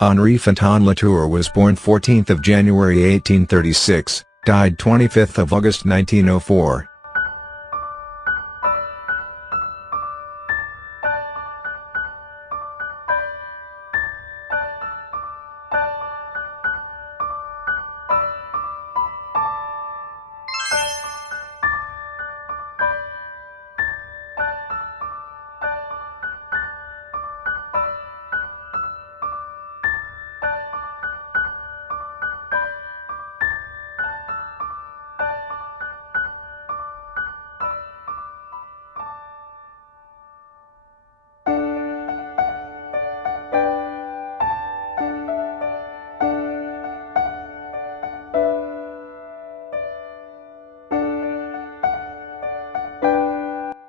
Henri Fantin Latour was born 14th of January 1836, died 25th of August 1904.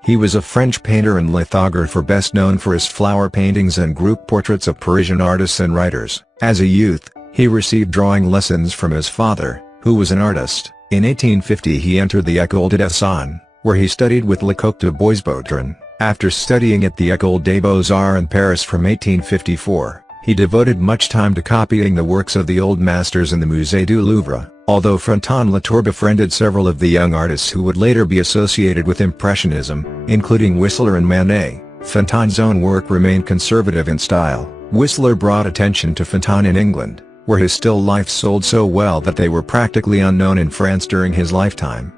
He was a French painter and lithographer best known for his flower paintings and group portraits of Parisian artists and writers. As a youth, he received drawing lessons from his father, who was an artist. In 1850 he entered the Ecole de Dessin, where he studied with Lecoq de Boisbaudran. After studying at the École des Beaux-Arts in Paris from 1854, he devoted much time to copying the works of the old masters in the Musée du Louvre. Although Fantin Latour befriended several of the young artists who would later be associated with Impressionism, including Whistler and Manet, Fantin's own work remained conservative in style. Whistler brought attention to Fantin in England, where his still lifes sold so well that they were practically unknown in France during his lifetime.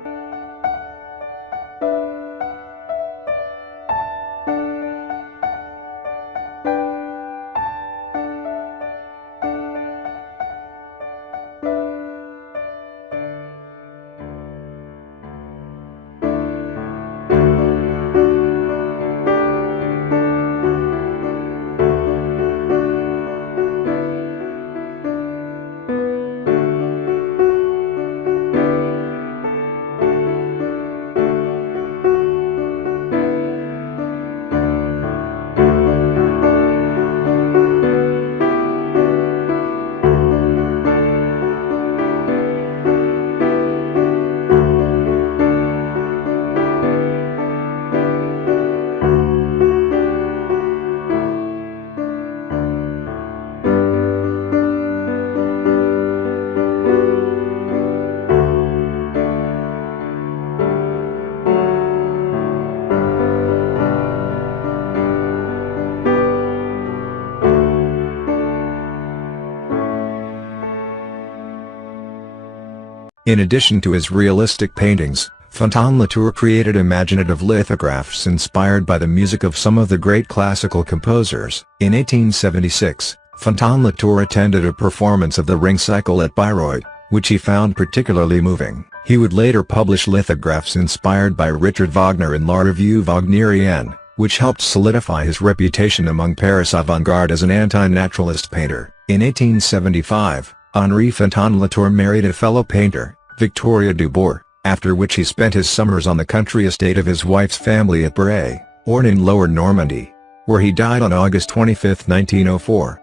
In addition to his realistic paintings, Fantin Latour created imaginative lithographs inspired by the music of some of the great classical composers. In 1876, Fantin Latour attended a performance of the Ring Cycle at Bayreuth, which he found particularly moving. He would later publish lithographs inspired by Richard Wagner in la revue wagnérienne, which helped solidify his reputation among Paris avant-garde as an anti-naturalist painter. In 1875, Henri Fantin Latour married a fellow painter, Victoria Dubourg, after which he spent his summers on the country estate of his wife's family at Bayreuth, or in Lower Normandy, where he died on August 25, 1904.